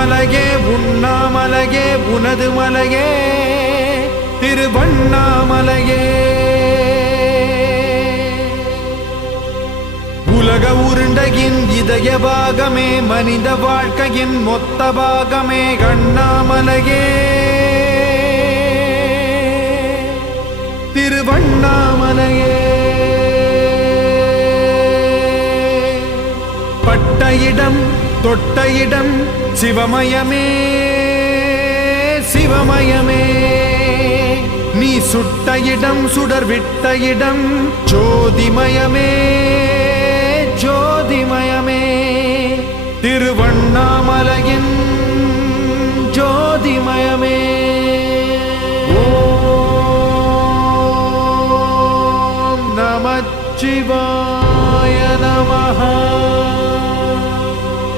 உண்ணாமலையே உண்ணாமலையே உனது மலையே திருவண்ணாமலையே. உலக உருண்டையின் இதய பாகமே மனித வாழ்க்கையின் மொத்த பாகமே அண்ணாமலையே திருவண்ணாமலையே. பட்ட இடம் தொட்ட இடம் சிவமயமே சிவமயமே. நீ சுட்ட இடம் சுடர் விட்ட இடம் ஜோதிமயமே ஜோதிமயமே. திருவண்ணாமலையின் ஜோதிமயமே.